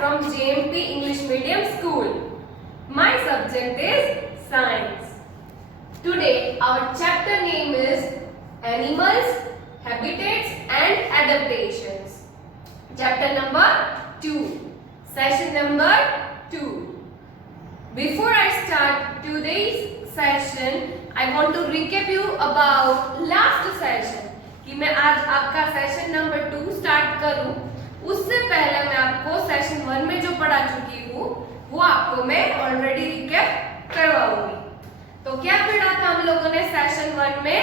from JMP English Medium School. My subject is Science. Today our chapter name is Animals, Habitats and Adaptations. Chapter number 2. Session number 2. Before I start today's session, I want to recap you about last session. कि मैं आज आपका session number 2 start करूं, उससे पहले मैं आपको session 1 में जो पढ़ा चुकी हूँ वो आपको मैं ऑलरेडी रिकैप करवाऊंगी। तो क्या पढ़ा था हम लोगों ने सेशन 1 में?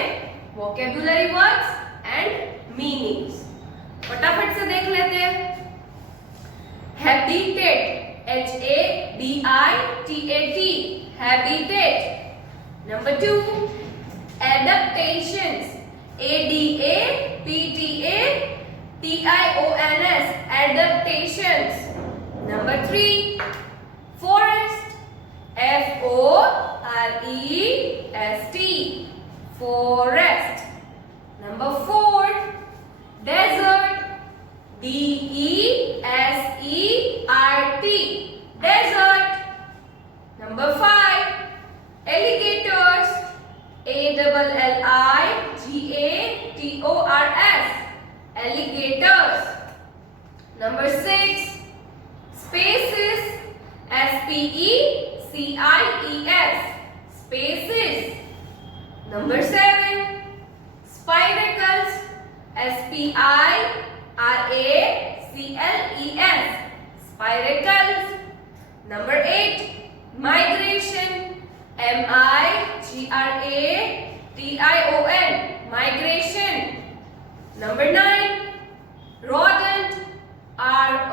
Vocabulary words and meanings. फटाफट से देख लेते हैं। Habitat, HABITAT, habitat. Number 2, adaptations, ADAPTATIONS, adaptations. Number 3, forest, FOREST, forest. Number 4, desert, DESERT, desert. Number 5, alligators, ALLIGATORS, alligators. Number 6, spaces, SPECIES, spaces. Number 7, spiracles, SPIRACLES, spiracles. Number 8, migration, MIGRATION, migration. Number 9, rodent, RODENT,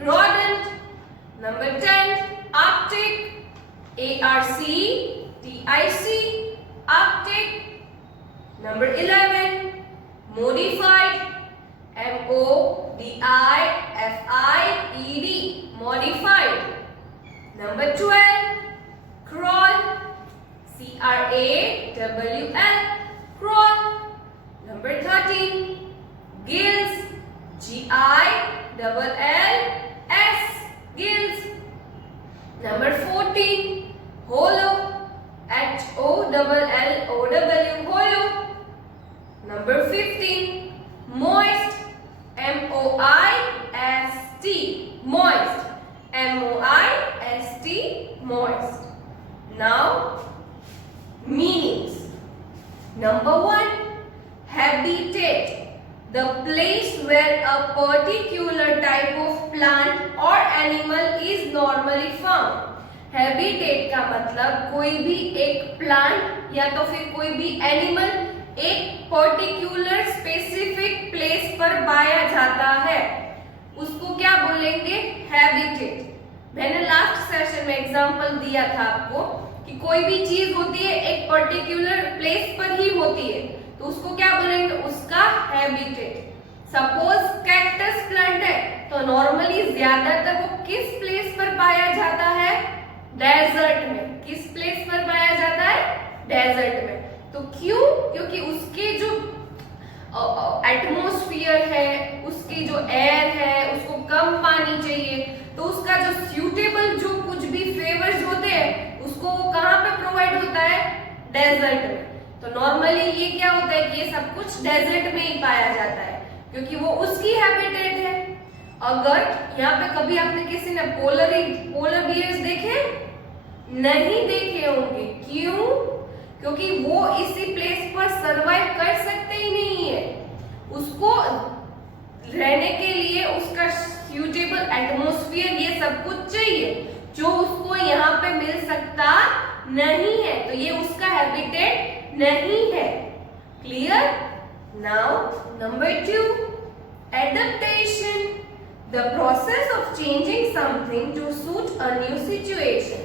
rodent. Number 10, arctic, ARCTIC, arctic. Number 11, modified, MODIFIED, modified. Number 12, crawl, CRAWL, crawl. Number 13, gills, GILLS, gills. Number 14, hollow, HOLLOW, hollow. Number 15, moist, MOIST, moist, MOIST, moist. Now, meanings. Number 1, habitat, the place where a particular type of plant or animal is normally found. Habitat का मतलब कोई भी एक plant या तो फिर कोई भी एनिमल एक पर्टिकुलर स्पेसिफिक प्लेस पर पाया जाता है, उसको क्या बोलेंगे? हैबिटेट। मैंने लास्ट सेशन में एग्जांपल दिया था आपको कि कोई भी चीज होती है एक पर्टिकुलर प्लेस पर ही होती है, तो उसको क्या बोलेंगे? उसका हैबिटेट। सपोज कैक्टस प्लांट है तो नॉर्मली ज्यादातर वो किस प्लेस पर पाया जाता है? डेजर्ट में। किस प्लेस पर पाया जाता है? डेजर्ट में। तो क्यों? क्योंकि उसके जो एटमॉस्फेयर है, उसकी जो एयर है, उसको कम पानी चाहिए, तो उसका जो सूटेबल जो कुछ भी फेवर्स होते हैं उसको वो कहाँ पे प्रोवाइड होता है? डेजर्ट में। तो नॉर्मली ये क्या होता है कि ये सब कुछ डेजर्ट में ही पाया जाता है क्योंकि वो उसकी हैबिटेट है। अगर यहाँ पे कभी आपने किसी ने पोलर बियर्स देखे? नहीं देखे होंगे। क्यों? क्योंकि वो इसी प्लेस पर सरवाइव कर सकते ही नहीं है। उसको रहने के लिए उसका सूटेबल एटमॉस्फेयर ये सब कुछ चाहिए जो उसको यहाँ पे मिल सकता नहीं है, तो ये उसका हैबिटेट नहीं है। Clear? Now number 2, adaptation, the process of changing something to suit a new situation.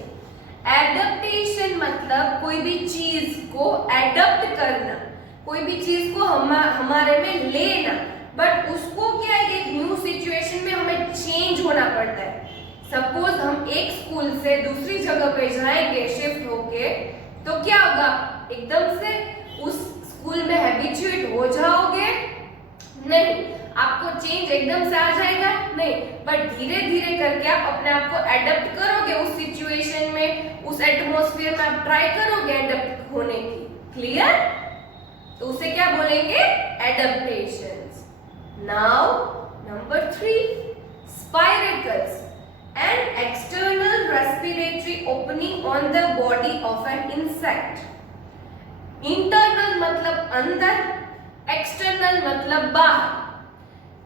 Adaptation मतलब कोई भी चीज को एडप्ट करना, कोई भी चीज को हमारे में लेना, बट उसको क्या है? एक न्यू सिचुएशन में हमें चेंज होना पड़ता है। सपोज हम एक स्कूल से दूसरी जगह पे जाएंगे शिफ्ट होके, तो क्या होगा? एकदम से उस स्कूल में हैबिचुएट हो जाओगे? नहीं, आपको चेंज एकदम से आ जाएगा नहीं, बट धीरे धीरे करके आप अपने आप को एडेप्ट करोगे उस सिचुएशन में, उस एटमॉस्फेयर में आप ट्राई करोगे एडेप्ट होने की। क्लियर? तो उसे क्या बोलेंगे? Adaptations. Now number 3, spiracles, an external respiratory opening on the body of an insect. Internal मतलब अंदर, external मतलब बाहर।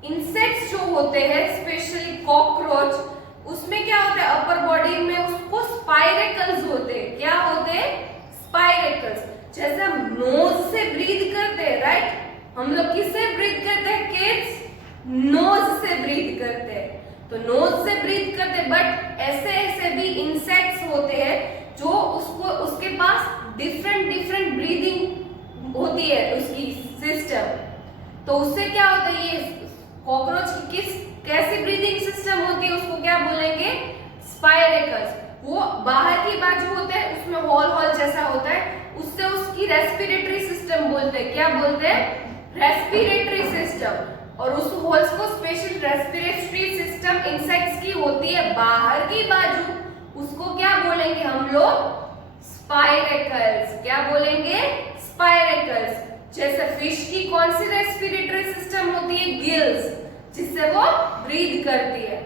इंसेक्ट्स जो होते हैं स्पेशली कॉकरोच, उसमें क्या होता है अपर बॉडी में उसको स्पाइरेकल्स होते हैं। क्या होते हैं? स्पाइरेकल्स। जैसे हम नोज से ब्रीथ करते हैं, राइट? हम लोग किससे ब्रीथ करते हैं किड्स? नोज से ब्रीथ करते हैं। तो नोज से ब्रीथ करते हैं, बट ऐसे ऐसे भी इंसेक्ट्स होते हैं जो उसके पास डिफरेंट ब्रीदिंग होती है उसकी सिस्टम। तो उससे क्या होता है, ये कॉकरोच की कैसी ब्रीदिंग सिस्टम होती है उसको क्या बोलेंगे? स्पाइरेकल्स। वो बाहर की बाजू होता है, उसमें हॉल जैसा होता है, उससे उसकी रेस्पिरेटरी सिस्टम बोलते हैं। क्या बोलते हैं? Respiratory system. और उस होल्स को स्पेशल रेस्पिरेटरी सिस्टम इंसेक्ट्स की होती है बाहर की बाजू, उसको क्या बोलेंगे हम लोग? स्पाइरेकल्स। क्या बोलेंगे? स्पाइरेकल्स। जैसे फिश की कौन सी रेस्पिरेटरी सिस्टम होती है? गिल्स, जिससे वो ब्रीथ करती है।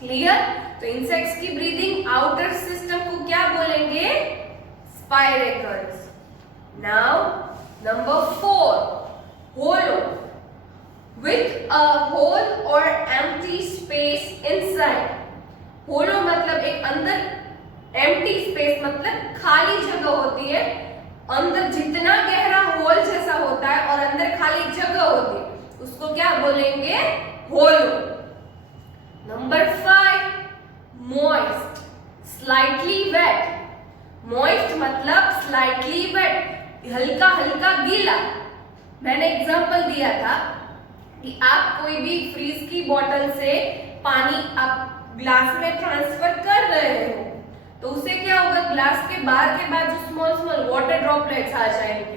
क्लियर? तो इंसेक्ट्स की ब्रीदिंग आउटर सिस्टम को क्या बोलेंगे? Spiracles. Now number 4, hollow, with a hole or empty space inside. Hollow मतलब एक अंदर, empty space मतलब खाली जगह होती है। अंदर जितना गहरा होल जैसा होता है और अंदर खाली जगह होती है, उसको क्या बोलेंगे? Hollow. Number 5, moist, slightly wet. moist मतलब slightly wet, हल्का हल्का गीला। मैंने एग्जांपल दिया था कि आप कोई भी फ्रीज की बोतल से पानी आप ग्लास में ट्रांसफर कर रहे हो, तो उससे क्या होगा? ग्लास के बाहर के बाद जो स्मॉल वाटर ड्रॉपलेट्स आ जाएंगे,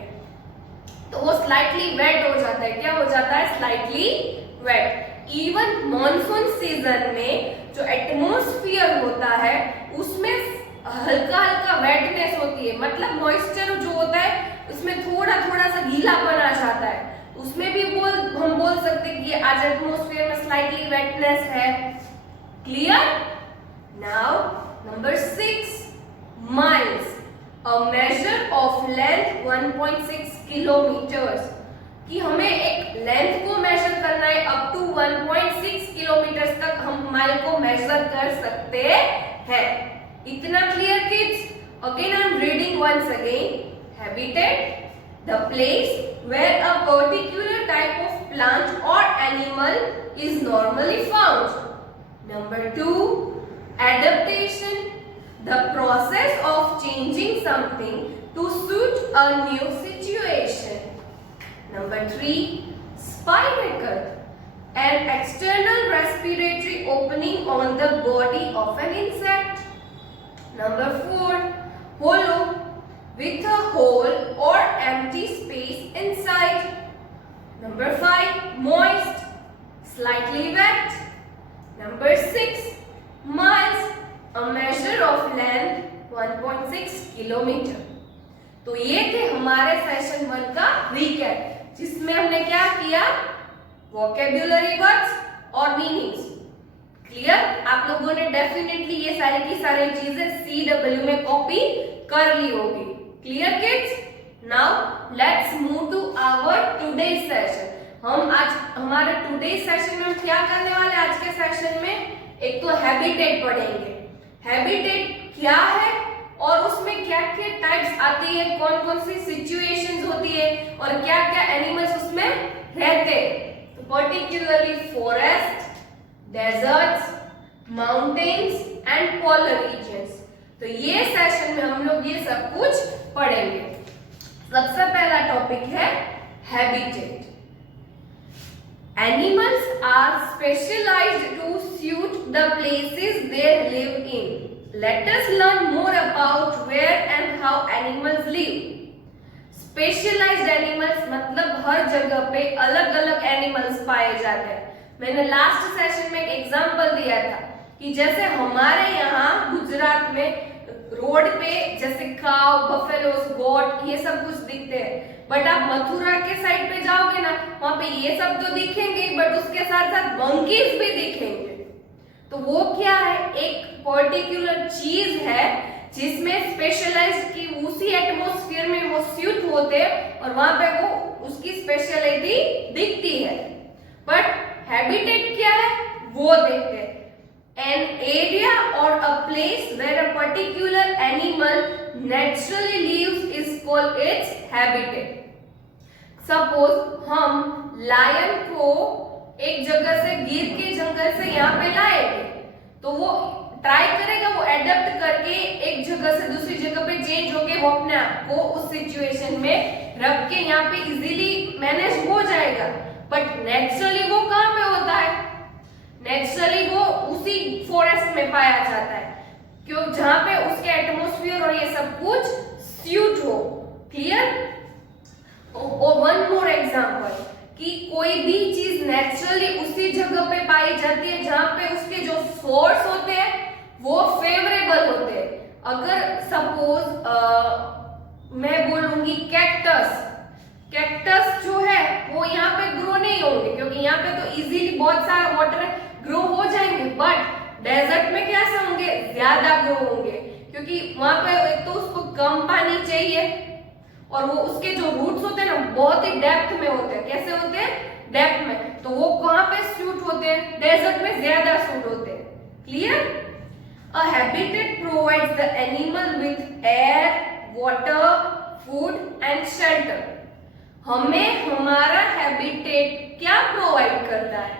तो वो स्लाइटली वेट हो जाता है। क्या हो जाता है? Slightly wet. Even monsoon season में जो एटमॉस्फेयर होता है उसमें हल्का हल्का वेटनेस होती है, मतलब मॉइस्चर जो होता है उसमें थोड़ा सा गीलापन आ जाता है। उसमें भी हम बोल सकते हैं कि आज एटमॉस्फेयर में स्लाइटली वेटनेस है। Clear? Now number 6, miles, a measure of length 1.6 kilometres. कि हमें एक लेंथ को मेजर करना है अप टू 1.6 किलोमीटर तक हम माइल को मेजर कर सकते हैं। इतना clear kids? Again I am reading once again. Habitat, the place where a particular type of plant or animal is normally found. Number 2, adaptation, the process of changing something to suit a new situation. Number 3, spiracle, an external respiratory opening on the body of an insect. Number 4, hollow, with a hole or empty space inside. Number 5, moist, slightly wet. Number 6, miles, a measure of length 1.6 kilometre. तो ये थे हमारे session 1 का recap, जिसमें हमने क्या किया? वोकेब्युलरी words और मीनिंग्स। क्लियर? आप लोगों ने डेफिनेटली ये सारी की सारी चीजें CW में कॉपी कर ली होगी। Clear kids? Now let's move to our today session. हम आज हमारे टुडे सेशन में क्या करने वाले हैं? आज के सेशन में एक तो हैबिटेट पढ़ेंगे। हैबिटेट क्या है और उसमें क्या क्या टाइप्स आती है, कौन कौन सी सिचुएशंस होती है और क्या क्या एनिमल्स उसमें रहते हैं। तो particularly forest, deserts, mountains and polar regions. तो ये सेशन में हम लोग ये सब कुछ पढ़ेंगे। सबसे पहला टॉपिक है habitat. Animals are specialized to suit the places they live in. Let us learn more about where and how animals live. Specialized animals मतलब हर जगह पे अलग अलग एनिमल्स पाए जाते हैं। मैंने लास्ट सेशन में एक एग्जांपल दिया था कि जैसे हमारे यहाँ गुजरात में रोड पे जैसे काव, बफेलोस, गोट ये सब कुछ दिखते हैं, बट आप मथुरा के साइड पे जाओगे ना, वहां पे ये सब तो दिखेंगे बट उसके साथ साथ मंकीज भी दिखेंगे। तो वो क्या है, एक पर्टिकुलर चीज है जिसमें स्पेशलाइज्ड की उसी एटमॉस्फेयर में वो सूट होते हैं और वहां पे वो उसकी स्पेशलिटी दिखती है। बट हैबिटेट क्या है वो देखते हैं। An area or a place where a particular animal naturally lives is called its habitat. Suppose हम लायन को एक जगह से गिर के जंगल से यहाँ पे लाएंगे, तो वो ट्राई करेगा, वो एडेप्ट करके एक जगह से दूसरी जगह पे चेंज होके वो अपने आप को उस सिचुएशन में रख के यहाँ पे इजीली मैनेज हो जाएगा। बट नेचुरली वो कहाँ पे होता है, नेचुरली वो उसी फॉरेस्ट में पाया जाता है, क्यों, जहां पे उसके एटमॉस्फेयर और ये सब कुछ सूट हो। क्लियर? और वन मोर एग्जांपल कि कोई भी चीज नेचुरली उसी जगह पे पाई जाती है जहां पे उसके जो सोर्स होते हैं वो फेवरेबल होते हैं। अगर सपोज मैं बोलूंगी कैक्टस, कैक्टस जो है वो यहाँ पे ग्रो नहीं होंगे क्योंकि यहाँ पे तो इजीली बहुत सारा वाटर ग्रो हो जाएंगे, बट डेजर्ट में कैसे होंगे, ज्यादा ग्रो होंगे क्योंकि वहां पे एक तो उसको कम पानी चाहिए और वो उसके जो रूट्स होते हैं ना बहुत ही डेप्थ में होते हैं। कैसे होते हैं, डेप्थ में। तो वो कहां पे सूट होते हैं, डेजर्ट में ज्यादा सूट होते हैं। Clear? A habitat provides the animal with air, water, food and shelter. हमें हमारा हैबिटेट क्या प्रोवाइड करता है,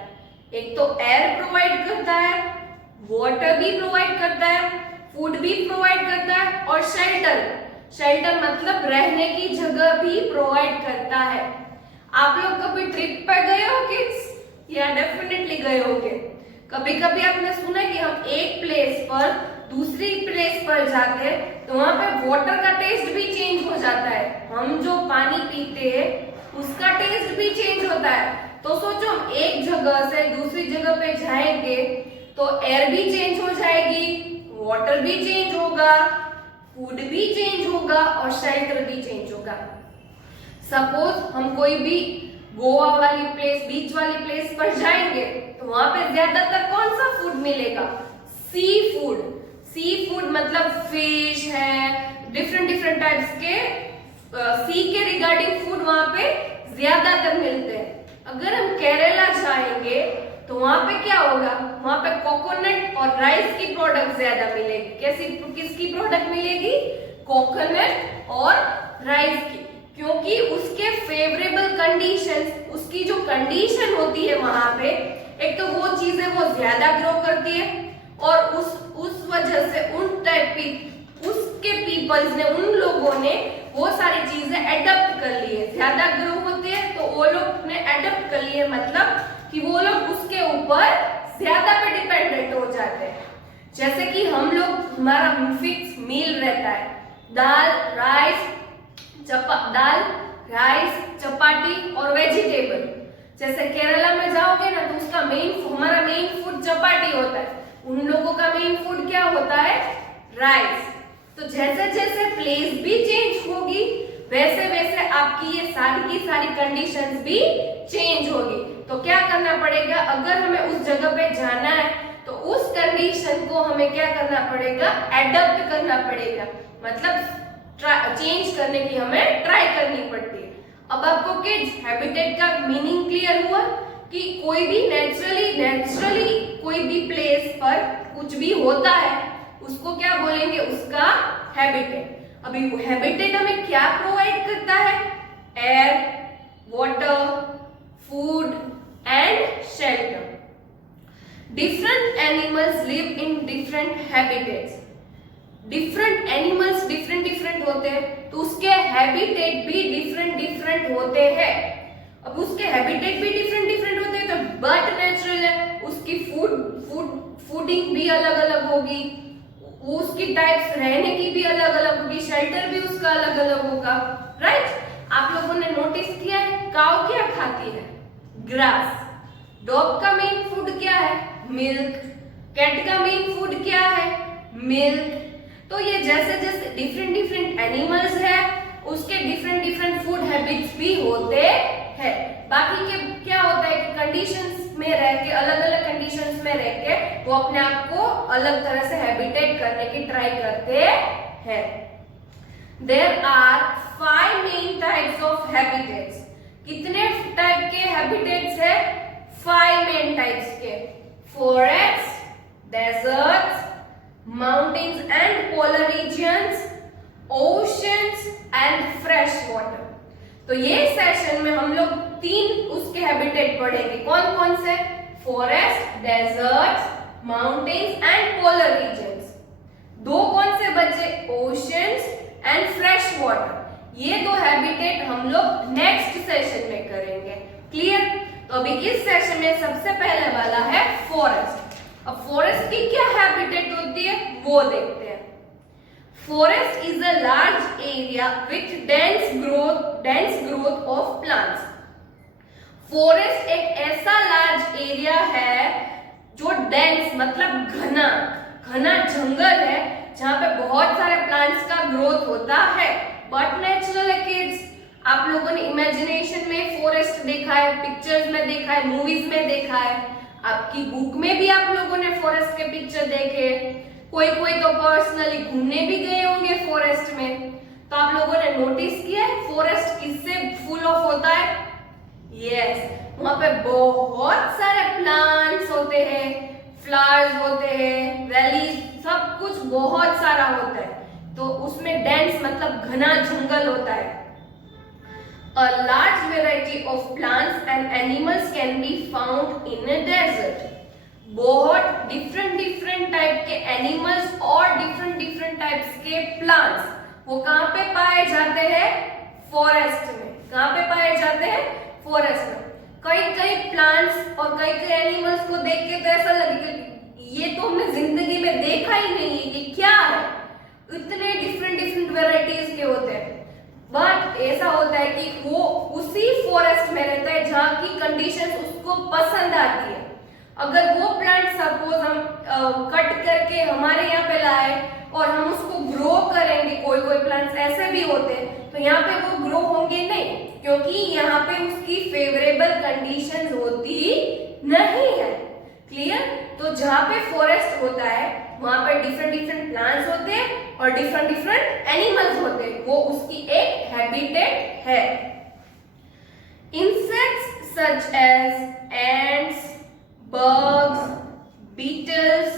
एक तो एयर प्रोवाइड करता है, वाटर भी प्रोवाइड करता है, फूड भी प्रोवाइड करता है और शेल्टर, शेल्टर मतलब रहने की जगह भी प्रोवाइड करता है। आप लोग कभी ट्रिप पर गए हो किड्स? या डेफिनेटली गए होंगे। कभी कभी आपने सुना है कि हम एक प्लेस पर दूसरी प्लेस पर जाते हैं तो वहां पे वाटर का टेस्ट भी चेंज हो जाता है, हम जो पानी पीते हैं उसका टेस्ट भी चेंज होता है। तो सोचो हम एक जगह से दूसरी जगह पे जाएंगे तो एयर भी चेंज हो जाएगी, वाटर भी चेंज होगा, फूड भी चेंज होगा और शेल्टर भी चेंज होगा। सपोज हम कोई भी गोवा वाली प्लेस, बीच वाली प्लेस पर जाएंगे तो वहां पे ज्यादातर कौन सा फूड मिलेगा, सी फूड। सी फूड मतलब फिश है, डिफरेंट डिफरेंट टाइप्स के सी के रिगार्डिंग फूड वहां पे ज्यादातर मिलते हैं। अगर हम केरला जाएंगे तो वहां पे क्या होगा, वहां पे कोकोनट और राइस की प्रोडक्ट ज्यादा मिलेगी। कैसी, किसकी प्रोडक्ट मिलेगी, कोकोनट और राइस की, क्योंकि उसके फेवरेबल कंडीशंस, उसकी जो कंडीशन होती है वहां पे, एक तो वो चीजें वो ज्यादा ग्रो करती है और उस वजह से उन टाइप उसके पीपल्स ने, उन लोगों ने वो सारी चीजें एडप्ट कर ली है। ज्यादा ग्रो होते हैं तो वो लोग ने एडप्ट कर लिए, मतलब कि वो लोग उसके ऊपर ज्यादा पे डिपेंडेंट हो जाते हैं। जैसे कि हम लोग, हमारा फिक्स मील रहता है, दाल राइस चपाती और वेजिटेबल। जैसे केरला में जाओगे ना तो उसका हमारा मेन फूड चपाती होता है, उन लोगों का मेन फूड क्या होता है, राइस। तो जैसे जैसे प्लेस भी चेंज होगी वैसे वैसे आपकी ये सारी की सारी कंडीशंस भी चेंज होगी। तो क्या करना पड़ेगा, अगर हमें उस जगह पे जाना है तो उस कंडीशन को हमें क्या करना पड़ेगा, एडप्ट करना पड़ेगा, मतलब चेंज करने की हमें ट्राई करनी पड़ती है। अब आपको किड्स हैबिटेट का मीनिंग क्लियर हुआ कि कोई भी नेचुरली कोई भी प्लेस पर कुछ भी होता है उसको क्या बोलेंगे, उसका हैबिटेट। अभी वो हैबिटेट हमें क्या प्रोवाइड करता है, air, water, food and shelter. Different animals live in different habitats. Different animals different होते हैं तो उसके हैबिटेट भी डिफरेंट होते हैं। अब उसके हैबिटेट भी डिफरेंट होते हैं तो बट नेचुरल है, उसकी फूडिंग भी अलग अलग होगी, उसकी टाइप्स रहने की भी अलग अलग होगी, शेल्टर भी उसका अलग अलग होगा, राइट। आप लोगों ने नोटिस किया है काऊ क्या खाती है? ग्रास। डॉग का मेन फूड क्या है? मिल्क। कैट का मेन फूड क्या है? मिल्क। तो ये जैसे जैसे डिफरेंट डिफरेंट एनिमल्स है उसके डिफरेंट डिफरेंट फूड हैबिट्स भी होते हैं। बाकी के क्या होता है कि कंडीशंस में रह के, अलग अलग कंडीशंस में रह के वो अपने आप को अलग तरह से हैबिटेट करने की ट्राई करते हैं। There are 5 main types of habitats. कितने टाइप के हैबिटेट्स है? 5 मेन टाइप्स के। Forest, deserts, mountains and polar regions, oceans and fresh water. तो ये सेशन में हम लोग 3 उसके हैबिटेट पढ़ेंगे। कौन कौन से? Forest, deserts, mountains and polar regions. 2 कौन से बचे? Oceans and fresh water. ये 2 हैबिटेट हम लोग नेक्स्ट सेशन में करेंगे। क्लियर? तो अभी इस सेशन में सबसे पहले वाला है फॉरेस्ट। अब फॉरेस्ट की क्या हैबिटेट होती है वो देखते हैं। Forest is a large area with dense growth of plants. Forest एक ऐसा लार्ज एरिया है जो डेंस मतलब घना जंगल है जहां पे बहुत सारे प्लांट्स का ग्रोथ होता है। बट नेचुरल है किड्स। आप लोगों ने इमेजिनेशन में फॉरेस्ट देखा है, पिक्चर्स में देखा है, मूवीज में देखा है, आपकी बुक में भी आप लोगों ने फॉरेस्ट के पिक्चर देखे। कोई तो पर्सनली घूमने भी गए होंगे फॉरेस्ट में। तो आप लोगों ने नोटिस किया है फॉरेस्ट किससे फुल ऑफ होता है? यस, वहां पे बहुत सारे प्लांट्स होते हैं, फ्लावर्स होते हैं, वैलीज, सब कुछ बहुत सारा होता है। तो उसमें डेंस मतलब घना जंगल होता है। A large variety of plants and animals can be found in a desert. बहुत डिफरेंट टाइप के एनिमल्स और डिफरेंट टाइप्स के प्लांट्स वो कहाँ पे पाए जाते हैं? फॉरेस्ट में। कहाँ पे पाए जाते हैं? फॉरेस्ट में। कई प्लांट्स और कई एनिमल्स को देख के तो ऐसा लगे ये तो हमने जिंदगी में देखा ही नहीं है, ये क्या है? इतने डिफरेंट वेराइटीज के होते हैं। बट ऐसा होता है कि वो उसी फॉरेस्ट में रहता है जहाँ की कंडीशंस उसको पसंद आती है। अगर वो प्लांट सपोज हम कट करके हमारे यहाँ पे लाए और हम उसको ग्रो करेंगे, कोई प्लांट्स ऐसे भी होते हैं, तो यहाँ पे वो ग्रो होंगे नहीं, क्योंकि यहाँ पे उसकी फेवरेबल कंडीशंस होती नहीं है। क्लियर? तो जहाँ पे फॉरेस्ट होता है वहां पे डिफरेंट प्लांट्स होते हैं और डिफरेंट एनिमल्स होते हैं, वो उसकी एक हैबिटेट है। Insects such as ants, bugs, beetles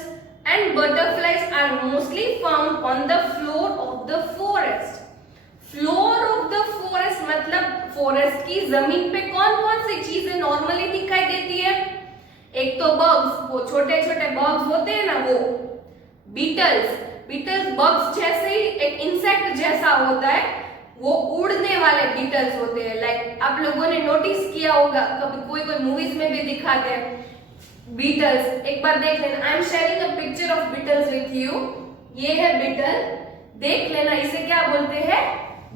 and butterflies are mostly found on the floor of the forest. Floor of the forest मतलब फॉरेस्ट की जमीन पे कौन सी चीजें नॉर्मली दिखाई देती है? एक तो बग्स, वो छोटे बग्स होते हैं ना, वो बीटल्स बग्स जैसे ही एक इंसेक्ट जैसा होता है, वो उड़ने वाले बीटल्स होते हैं। लाइक आप लोगों ने नोटिस किया होगा, कभी कोई मूवीज में भी दिखाते हैं बीटल्स। एक बार देख लेना, I am sharing a picture of beetles with you. ये है बीटल, देख लेना इसे क्या बोलते हैं?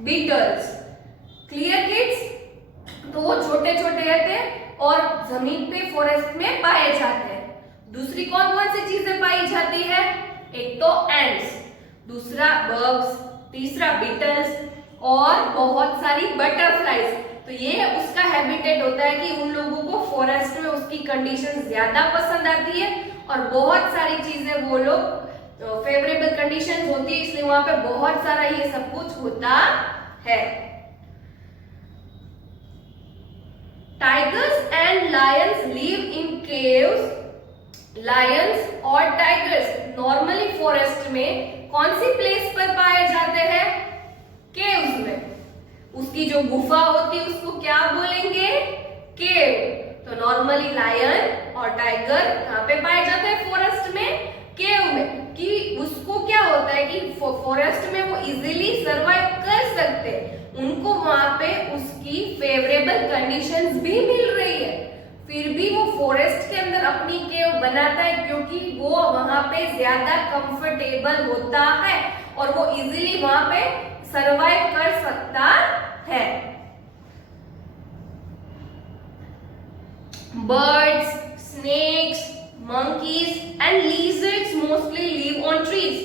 बीटल्स। Clear kids? तो वो छोटे रहते हैं और जमीन पे फॉरेस्ट में पाए जाते हैं। दूसरी कौन सी चीजें पाई जाती है? एक तो एंट्स, दूसरा बग्स, तीसरा बीटल्स और बहुत सारी बटरफ्लाइज। तो ये उसका हैबिटेट होता है कि उन लोगों को फॉरेस्ट में उसकी कंडीशन ज्यादा पसंद आती है और बहुत सारी चीजें वो लोग फेवरेबल कंडीशन होती है, इसलिए वहां पे बहुत सारा ये सब कुछ होता है। Tigers and Lions live in caves. Lions और टाइगर्स नॉर्मली फॉरेस्ट में कौन सी प्लेस पर पाए जाते हैं? केव्स में। उसकी जो गुफा होती है उसको क्या बोलेंगे? केव। तो नॉर्मली लायन और टाइगर कहाँ पे पाए जाते हैं? फॉरेस्ट में, केव में। कि उसको क्या होता है कि फॉरेस्ट में वो इजीली सरवाइव कर सकते हैं, उनको वहां पे उसकी फेवरेबल कंडीशंस भी मिल रही है, फिर भी वो फॉरेस्ट के अंदर अपनी केव बनाता है क्योंकि वो वहां पे ज्यादा कंफर्टेबल होता है और वो इजीली वहां पे सरवाइव कर सकता है। birds, snakes, monkeys and lizards mostly live on trees.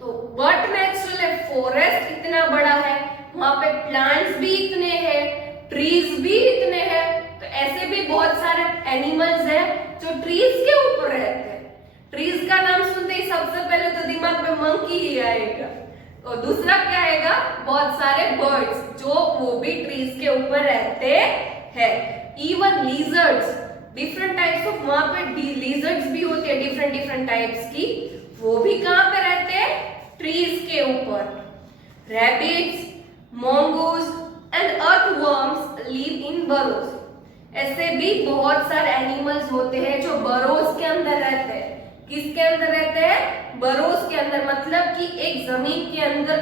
तो बट नेचुरल है, फॉरेस्ट इतना बड़ा है, वहां पे प्लांट्स भी इतने हैं, ट्रीज भी इतने हैं, तो ऐसे भी बहुत सारे एनिमल्स हैं जो ट्रीज के ऊपर रहते हैं। ट्रीज का नाम सुनते ही सबसे पहले तो दिमाग में मंकी ही आएगा, और दूसरा क्या आएगा, बहुत सारे बर्ड्स जो वो भी ट्रीज के ऊपर रहते हैं। Even lizards, different types of, वहां पे लिजर्ड्स भी होते हैं डिफरेंट डिफरेंट टाइप्स की, वो भी कहां पे रहते हैं, ट्रीज के ऊपर। Rabbits, mongoose and earthworms live in burrows. ऐसे भी बहुत सारे एनिमल्स होते हैं जो बरोज के अंदर रहते हैं। किसके अंदर रहते हैं, बरोज के अंदर, मतलब कि एक जमीन के अंदर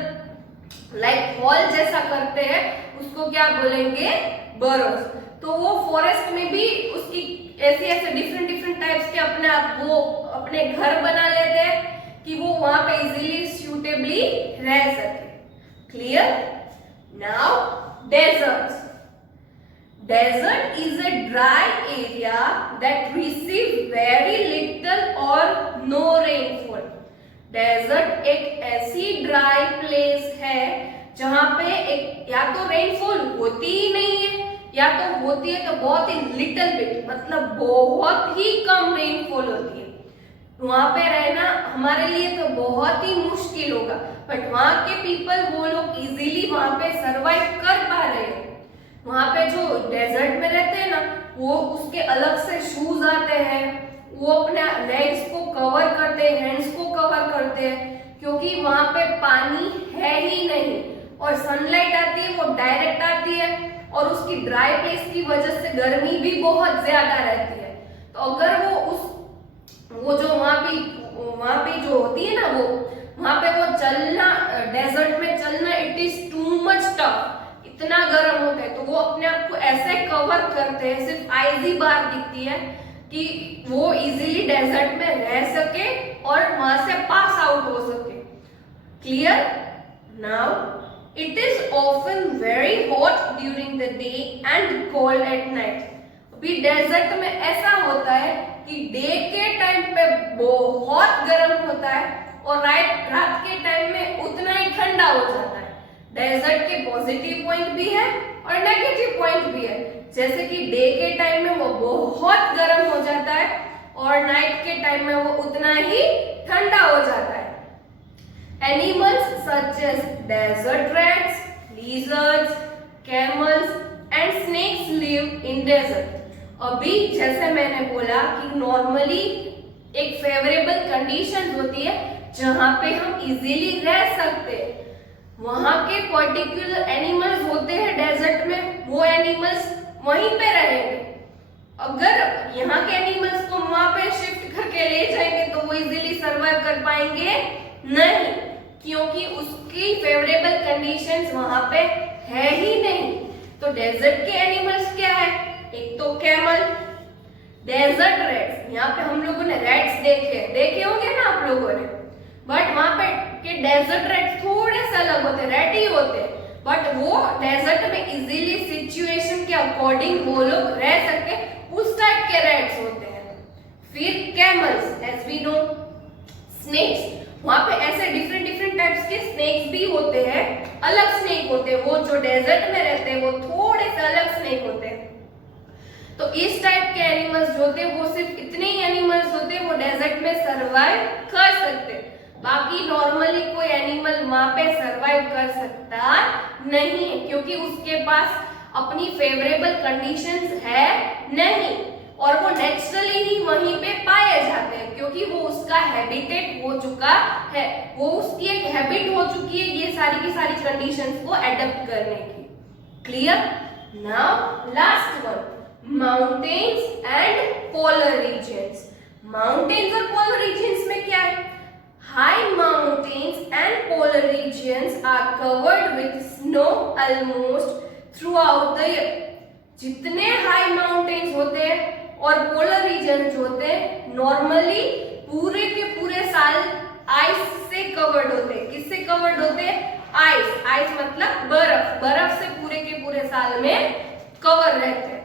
लाइक हॉल जैसा करते हैं, उसको क्या बोलेंगे, बरोज। तो वो फॉरेस्ट में भी उसकी ऐसे ऐसे डिफरेंट डिफरेंट टाइप्स के अपने आप वो अपने घर बना लेते हैं कि वो वहां पे इजीली सूटेबली रह सके। Clear? Now deserts. Desert is a dry area that receives very little or no rainfall. Desert एक ऐसी dry place है जहाँ पे एक या तो रेनफॉल होती ही नहीं है, या तो होती है तो बहुत ही लिटिल बिट, मतलब बहुत ही कम रेनफॉल होती है। वहां पे रहना हमारे लिए तो बहुत ही मुश्किल होगा, बट वहां के पीपल वो लोग इजीली वहां पे सरवाइव कर पा रहे हैं। वहां पे जो डेजर्ट में रहते हैं ना, वो उसके अलग से शूज आते हैं, वो अपने लेग्स को कवर करते हैं, हैंड्स को कवर करते हैं, क्योंकि वहां पे पानी है ही नहीं और सनलाइट आती है वो डायरेक्ट आती है, और उसकी ड्राई प्लेस की वजह से गर्मी भी बहुत ज्यादा रहती है। तो अगर वो जो वहां पे जो होती है ना, वो वहां पे वो चलना, डेजर्ट में चलना, it is too much tough, इतना गर्म होता है, तो वो अपने आप को ऐसे कवर करते हैं, सिर्फ आईज ही बाहर दिखती है, कि वो इजीली डेजर्ट में रह सके और वहां से पास आउट हो सके। Clear? Now it is often very hot during the day and cold at night. अभी डेजर्ट में ऐसा होता है कि डे के टाइम पे बहुत गर्म होता है और रात के टाइम में उतना ही ठंडा हो जाता है। डेजर्ट के पॉजिटिव पॉइंट भी है और नेगेटिव पॉइंट भी है, जैसे कि डे के टाइम में वो बहुत गर्म हो जाता है और नाइट के टाइम में वो उतना ही ठंडा हो जाता है। Animals such as desert rats, lizards, camels and snakes live in desert. अभी जैसे मैंने बोला कि नॉर्मली एक फेवरेबल कंडीशन होती है जहां पे हम इजीली रह सकते हैं, वहां के पर्टिकुलर एनिमल्स होते हैं डेजर्ट में, वो एनिमल्स वहीं पे रहेंगे। अगर यहाँ के एनिमल्स को वहां पे शिफ्ट करके ले जाएंगे तो वो इजीली सर्वाइव कर पाएंगे नहीं, क्योंकि उसकी फेवरेबल कंडीशंस वहां पे है ही नहीं। तो डेजर्ट के एनिमल्स क्या है, एक तो कैमल, डेजर्ट रैट्स, यहाँ पे हम लोगों ने रैट्स देखे होंगे ना आप लोगों ने, बट वहां पे के डेजर्ट रैट्स थोड़े से अलग होते हैं, रैट ही होते हैं, बट वो डेजर्ट में इजीली सिचुएशन के अकॉर्डिंग वो लोग रह सके, उस टाइप के रैट्स होते हैं। फिर camels, as we know, snakes, वहां पे ऐसे डिफरेंट डिफरेंट टाइप्स के स्नेक्स भी होते हैं, अलग स्नेक होते हैं, वो जो डेजर्ट में रहते हैं वो थोड़े से अलग स्नेक होते हैं। तो इस टाइप के एनिमल्स जो होते हैं वो सिर्फ इतने ही एनिमल्स होते हैं वो डेजर्ट में सरवाइव कर सकते हैं, बाकी नॉर्मली कोई एनिमल वहां पे सरवाइव कर सकता नहीं है, क्योंकि उसके पास अपनी फेवरेबल कंडीशंस है नहीं, और वो नेचुरली ही वहीं पे पाए जाते हैं, क्योंकि वो उसका हैबिटेट हो चुका है, वो उसकी एक हैबिट हो चुकी है ये सारी की सारी कंडीशंस को एडप्ट करने की। Clear? Now last one, mountains and polar regions. Mountains और पोलर रीजन्स में क्या है? High mountains and polar regions are covered with snow almost throughout the year. जितने हाई माउंटेन्स होते हैं और पोलर रीजन होते हैं नॉर्मली पूरे के पूरे साल आइस से कवर्ड होते हैं। किससे कवर्ड होते हैं? आइस। आइस मतलब बर्फ, बर्फ से पूरे के पूरे साल में कवर रहते हैं।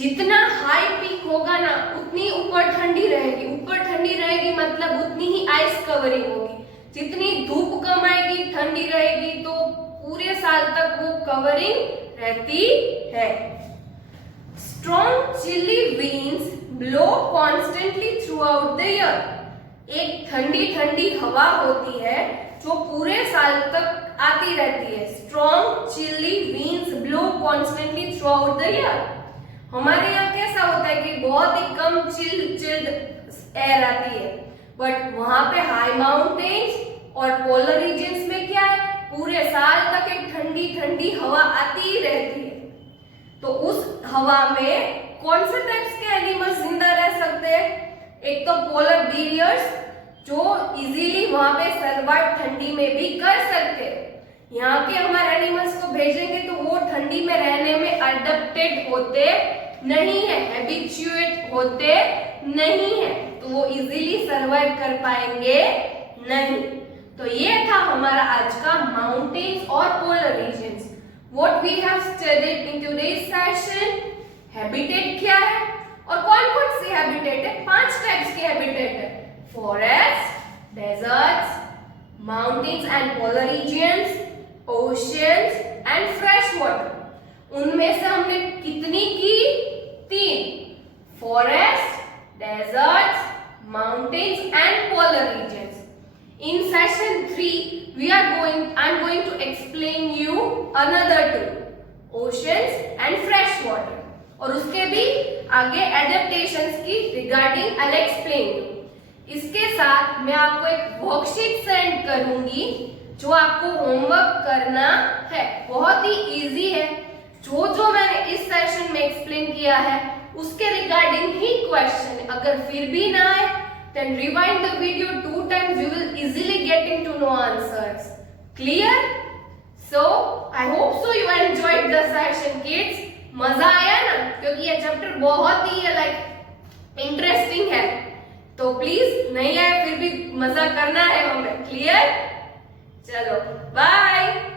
जितना हाई पीक होगा ना उतनी ऊपर ठंडी रहेगी, ऊपर ठंडी रहेगी मतलब उतनी ही आइस कवरिंग होगी। जितनी धूप कम आएगी ठंडी रहेगी तो पूरे साल तक वो कवरिंग रहती है। Strong chilly winds blow constantly throughout the year. एक ठंडी ठंडी हवा होती है जो पूरे साल तक आती रहती है। Strong chilly winds blow constantly throughout the year. हमारे यहाँ कैसा होता है कि बहुत ही कम चिल्ड एयर आती है, बट वहां पे हाई माउंटेन्स और पोलर रीजन्स में क्या है, पूरे साल तक एक ठंडी ठंडी हवा आती ही रहती है। तो उस हवा में कौन से टाइप्स के एनिमल्स जिंदा रह सकते हैं? एक तो पोलर बेरियर्स जो इजीली वहां पे सर्वाइव ठंडी में भी कर सकते हैं। यहाँ के हमारे एनिमल्स को भेजेंगे तो वो ठंडी में रहने में अडेप्टेड होते नहीं है, हैबिचुएट होते नहीं है, तो वो इजीली सर्वाइव कर पाएंगे नहीं। तो ये था हमारा आज का माउंटेन्स और polar regions. What we have studied in today's session, habitat क्या है और कौन-कौन सी हैबिटेट है? 5 टाइप्स की हैबिटेट है। Forest, deserts, mountains and polar regions, oceans and fresh water. उनमें से हमने कितनी की? 3, forest, deserts, mountains and polar regions. In session 3 I'm going to explain you another 2, oceans and fresh water, और उसके भी आगे adaptations की regarding I'll explain you। इसके साथ मैं आपको एक वर्कशीट सेंड करूंगी जो आपको होमवर्क करना है। बहुत ही इजी है, जो मैंने इस सेशन में एक्सप्लेन किया है उसके रिगार्डिंग ही क्वेश्चन है। अगर फिर भी ना आए then rewind the video 2 times, you will easily getting to know answers. Clear? So I hope so you enjoyed the session kids। मजा आया ना, क्योंकि ये चैप्टर बहुत ही इंटरेस्टिंग है। तो प्लीज नहीं आए फिर भी मजा करना है हमें। क्लियर? चलो बाय।